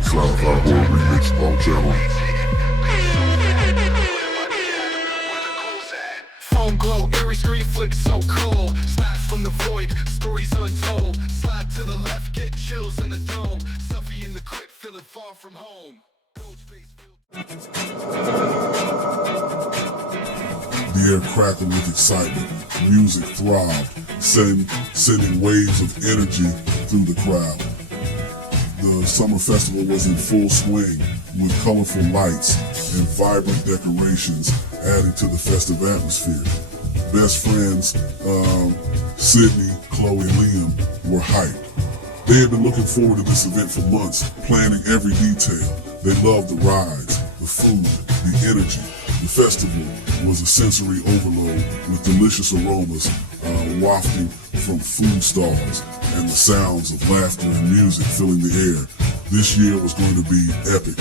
Sci-fi horror remix all channel. Phone glow, eerie screen flick so cool. Snap from the void, stories untold. Slide to the left, get chills in the dome. Selfie in the crypt, feeling far from home. The air crackled with excitement. Music throbbed, sending waves of energy through the crowd. The summer festival was in full swing, with colorful lights and vibrant decorations adding to the festive atmosphere. Best friends, Sydney, Chloe, and Liam were hyped. They had been looking forward to this event for months, planning every detail. They loved the rides, the food, the energy. The festival was a sensory overload with delicious aromas wafting from food stalls and the sounds of laughter and music filling the air. This year was going to be epic.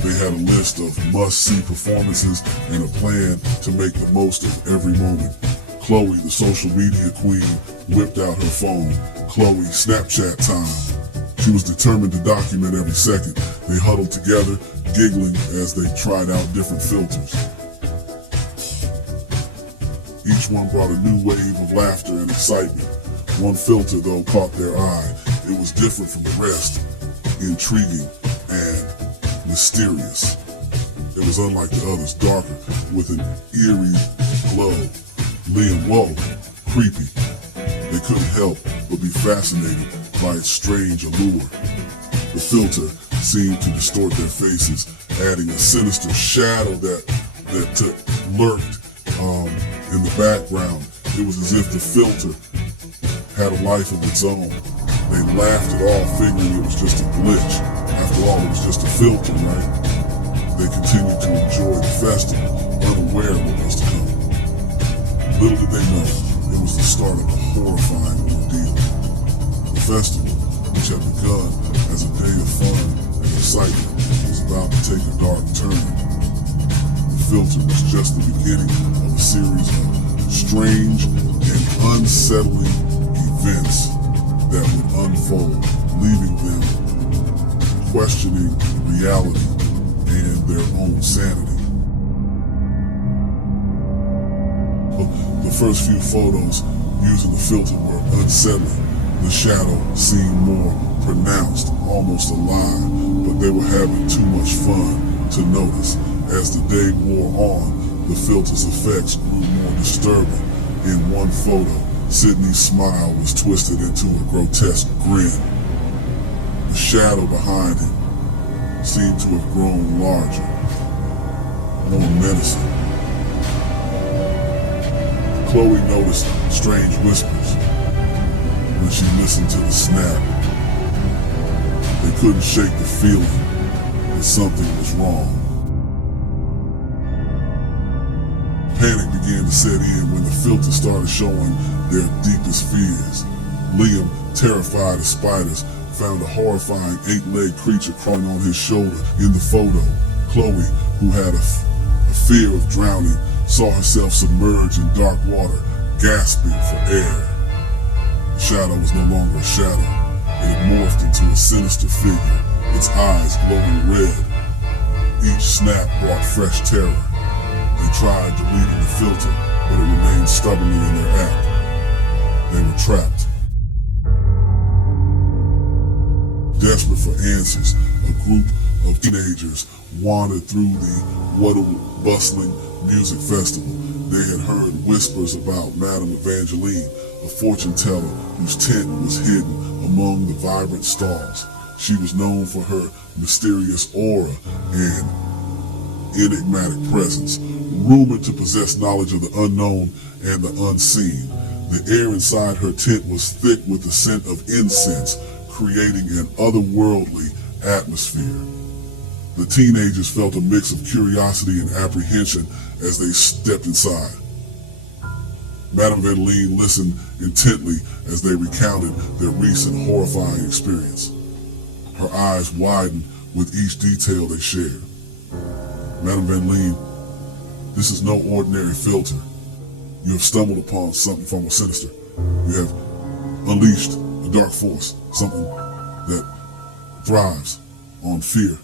They had a list of must-see performances and a plan to make the most of every moment. Chloe, the social media queen, whipped out her phone. Chloe, Snapchat time. She was determined to document every second. They huddled together, giggling as they tried out different filters. Each one brought a new wave of laughter and excitement. One filter, though, caught their eye. It was different from the rest, intriguing and mysterious. It was unlike the others, darker, with an eerie glow. Liam, whoa, creepy. They couldn't help but be fascinated by its strange allure. The filter seemed to distort their faces, adding a sinister shadow that lurked in the background. It was as if the filter had a life of its own. They laughed it off, figuring it was just a glitch. After all, it was just a filter, right? They continued to enjoy the festival, unaware of what was to come. Little did they know, it was the start of a horrifying ordeal. The festival, which had begun as a day of fun and excitement, was about to take a dark turn. The filter was just the beginning of a series of strange and unsettling events that would unfold, leaving them questioning reality and their own sanity. The first few photos using the filter were unsettling. The shadow seemed more pronounced, almost alive, but they were having too much fun to notice. As the day wore on, the filter's effects grew more disturbing. In one photo, Sydney's smile was twisted into a grotesque grin. The shadow behind him seemed to have grown larger, more menacing. Chloe noticed strange whispers when she listened to the snap. They couldn't shake the feeling that something was wrong. Panic began to set in when the filter started showing their deepest fears. Liam, terrified of spiders, found a horrifying 8-legged creature crawling on his shoulder in the photo. Chloe, who had a fear of drowning, saw herself submerged in dark water, gasping for air. The shadow was no longer a shadow. It had morphed into a sinister figure, its eyes glowing red. Each snap brought fresh terror. They tried deleting the filter, but it remained stubbornly in their app. They were trapped. Desperate for answers, a group of teenagers wandered through the bustling music festival. They had heard whispers about Madame Evangeline, a fortune teller whose tent was hidden among the vibrant stalls. She was known for her mysterious aura and enigmatic presence, rumored to possess knowledge of the unknown and the unseen. The air inside her tent was thick with the scent of incense, creating an otherworldly atmosphere. The teenagers felt a mix of curiosity and apprehension as they stepped inside. Madame Evangeline listened intently as they recounted their recent horrifying experience. Her eyes widened with each detail they shared. Madame Evangeline, this is no ordinary filter. You have stumbled upon something far more sinister. You have unleashed a dark force, something that thrives on fear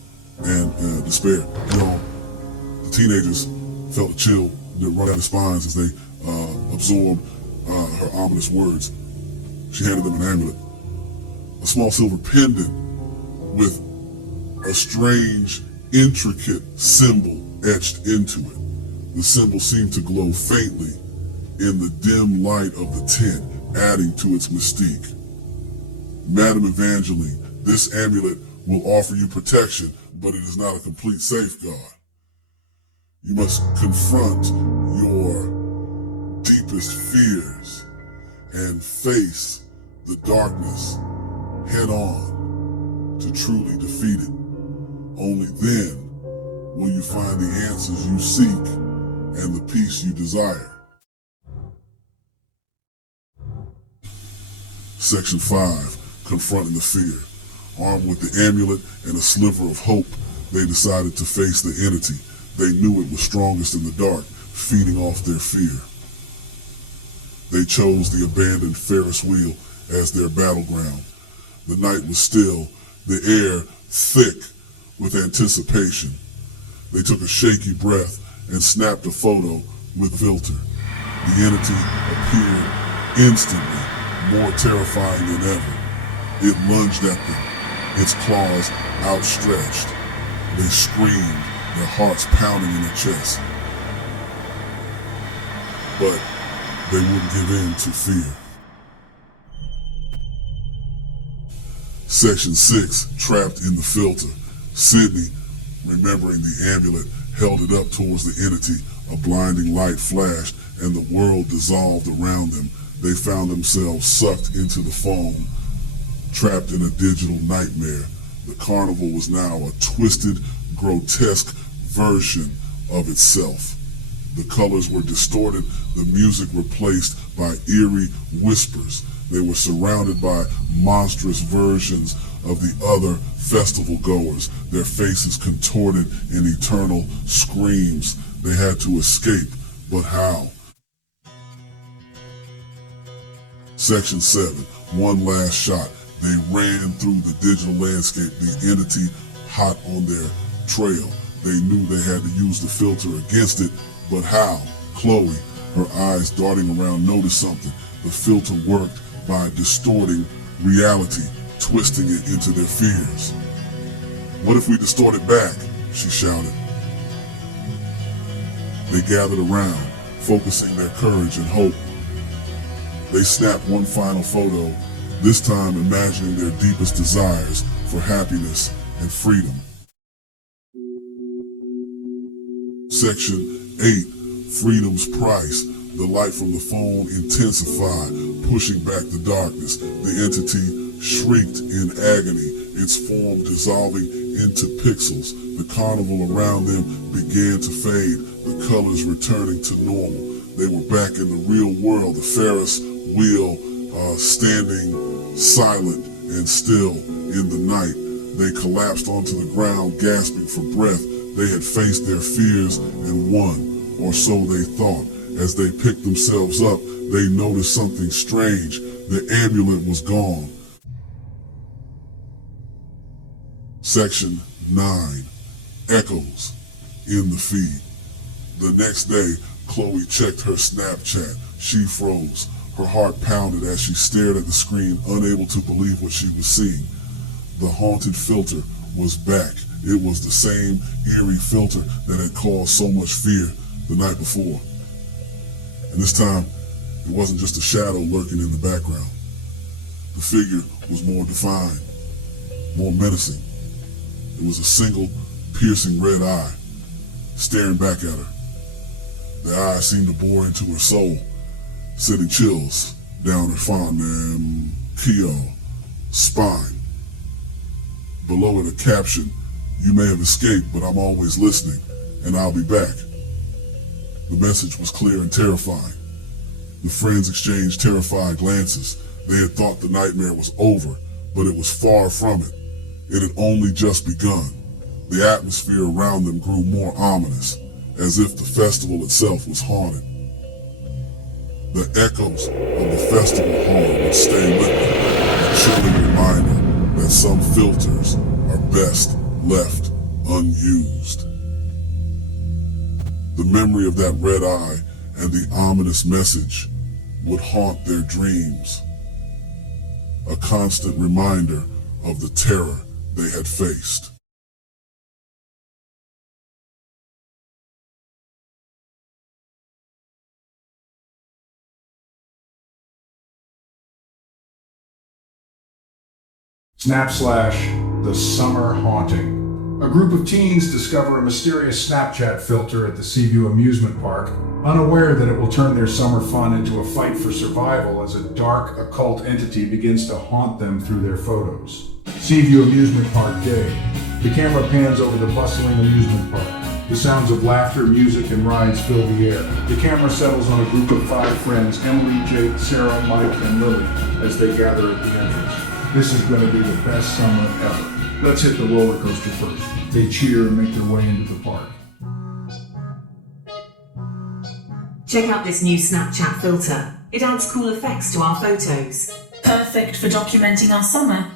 and despair. You know, the teenagers felt a chill that run down their spines as they absorbed her ominous words. She handed them an amulet, a small silver pendant with a strange, intricate symbol etched into it. The symbol seemed to glow faintly in the dim light of the tent, adding to its mystique. Madam Evangeline, this amulet will offer you protection, but it is not a complete safeguard. You must confront your deepest fears and face the darkness head on to truly defeat it. Only then will you find the answers you seek and the peace you desire. Section 5, confronting the fear. Armed with the amulet and a sliver of hope, they decided to face the entity. They knew it was strongest in the dark, feeding off their fear. They chose the abandoned Ferris wheel as their battleground. The night was still, the air thick with anticipation. They took a shaky breath and snapped a photo with filter. The entity appeared instantly, more terrifying than ever. It lunged at them, its claws outstretched. They screamed, their hearts pounding in their chests. But they wouldn't give in to fear. Section 6, trapped in the filter. Sydney, remembering the amulet, held it up towards the entity. A blinding light flashed, and the world dissolved around them. They found themselves sucked into the foam, trapped in a digital nightmare. The carnival was now a twisted, grotesque version of itself. The colors were distorted, the music replaced by eerie whispers. They were surrounded by monstrous versions of the other festival goers, their faces contorted in eternal screams. They had to escape, but how? Section 7, one last shot. They ran through the digital landscape, the entity hot on their trail. They knew they had to use the filter against it, but how? Chloe, her eyes darting around, noticed something. The filter worked by distorting reality, twisting it into their fears. What if we distort it back? She shouted. They gathered around, focusing their courage and hope. They snapped one final photo, this time imagining their deepest desires for happiness and freedom. Section 8, freedom's price. The light from the phone intensified, pushing back the darkness. The entity shrieked in agony, its form dissolving into pixels. The carnival around them began to fade, the colors returning to normal. They were back in the real world, the Ferris wheel standing silent and still in the night. They collapsed onto the ground, gasping for breath. They had faced their fears and won, or so they thought. As they picked themselves up, they noticed something strange. The amulet was gone. Section 9, echoes in the feed. The next day, Chloe checked her Snapchat. She froze. Her heart pounded as she stared at the screen, unable to believe what she was seeing. The haunted filter was back. It was the same eerie filter that had caused so much fear the night before. And this time, it wasn't just a shadow lurking in the background. The figure was more defined, more menacing. It was a single, piercing red eye, staring back at her. The eye seemed to bore into her soul, sending chills down her spine. Below it, a caption, "You may have escaped, but I'm always listening, and I'll be back." The message was clear and terrifying. The friends exchanged terrified glances. They had thought the nightmare was over, but it was far from it. It had only just begun. The atmosphere around them grew more ominous, as if the festival itself was haunted. The echoes of the festival hall would stay with them, a chilling reminder that some filters are best left unused. The memory of that red eye and the ominous message would haunt their dreams, a constant reminder of the terror they had faced. The Summer Haunting. A group of teens discover a mysterious Snapchat filter at the Seaview amusement park, unaware that it will turn their summer fun into a fight for survival as a dark, occult entity begins to haunt them through their photos. Seaview Amusement Park Day. The camera pans over the bustling amusement park. The sounds of laughter, music, and rides fill the air. The camera settles on a group of 5 friends, Emily, Jake, Sarah, Mike, and Lily, as they gather at the entrance. This is going to be the best summer ever. Let's hit the roller coaster first. They cheer and make their way into the park. Check out this new Snapchat filter. It adds cool effects to our photos. Perfect for documenting our summer.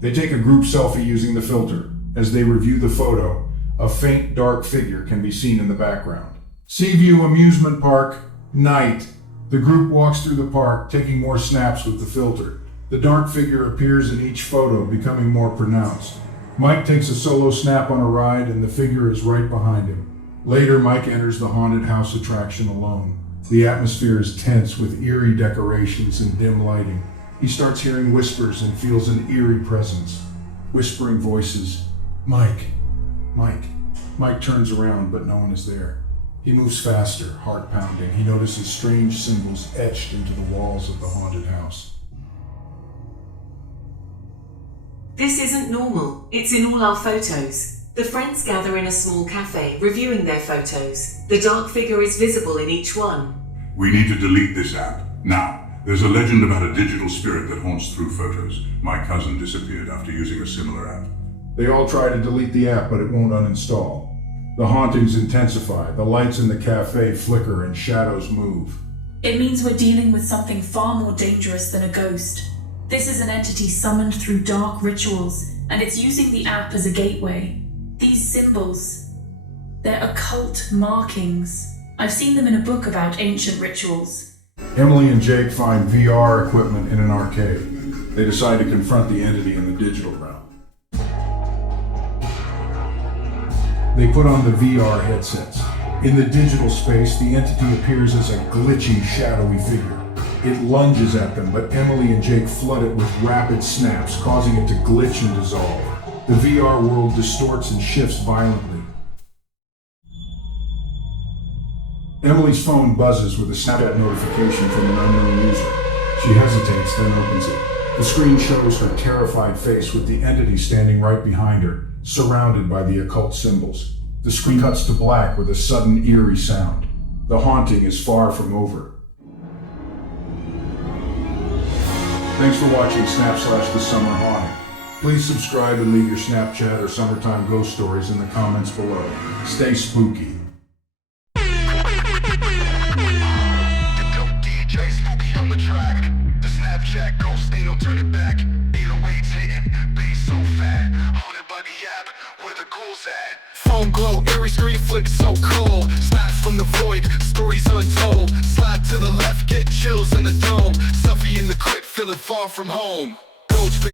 They take a group selfie using the filter. As they review the photo, a faint dark figure can be seen in the background. Seaview Amusement Park, night. The group walks through the park, taking more snaps with the filter. The dark figure appears in each photo, becoming more pronounced. Mike takes a solo snap on a ride, and the figure is right behind him. Later, Mike enters the haunted house attraction alone. The atmosphere is tense with eerie decorations and dim lighting. He starts hearing whispers and feels an eerie presence. Whispering voices. Mike. Mike. Mike turns around, but no one is there. He moves faster, heart pounding. He notices strange symbols etched into the walls of the haunted house. This isn't normal. It's in all our photos. The friends gather in a small cafe, reviewing their photos. The dark figure is visible in each one. We need to delete this app. Now, there's a legend about a digital spirit that haunts through photos. My cousin disappeared after using a similar app. They all try to delete the app, but it won't uninstall. The hauntings intensify. The lights in the cafe flicker and shadows move. It means we're dealing with something far more dangerous than a ghost. This is an entity summoned through dark rituals, and it's using the app as a gateway. These symbols, they're occult markings. I've seen them in a book about ancient rituals. Emily and Jake find VR equipment in an arcade. They decide to confront the entity in the digital realm. They put on the VR headsets. In the digital space, the entity appears as a glitchy, shadowy figure. It lunges at them, but Emily and Jake flood it with rapid snaps, causing it to glitch and dissolve. The VR world distorts and shifts violently. Emily's phone buzzes with a Snapchat notification from an unknown user. She hesitates, then opens it. The screen shows her terrified face with the entity standing right behind her, surrounded by the occult symbols. The screen cuts to black with a sudden eerie sound. The haunting is far from over. Thanks for watching The Summer Haunting. Please subscribe and leave your Snapchat or summertime ghost stories in the comments below. Stay spooky. DJ Spooky on the track. The Snapchat ghost, ain't no turning back. 808's hitting, bass so fat. Haunted by the app, where the ghouls at. Phone glow, eerie screen flick so cool. Snaps from the void, stories untold. Slide to the left, get chills in the dome. Selfie in the crypt, feeling far from home.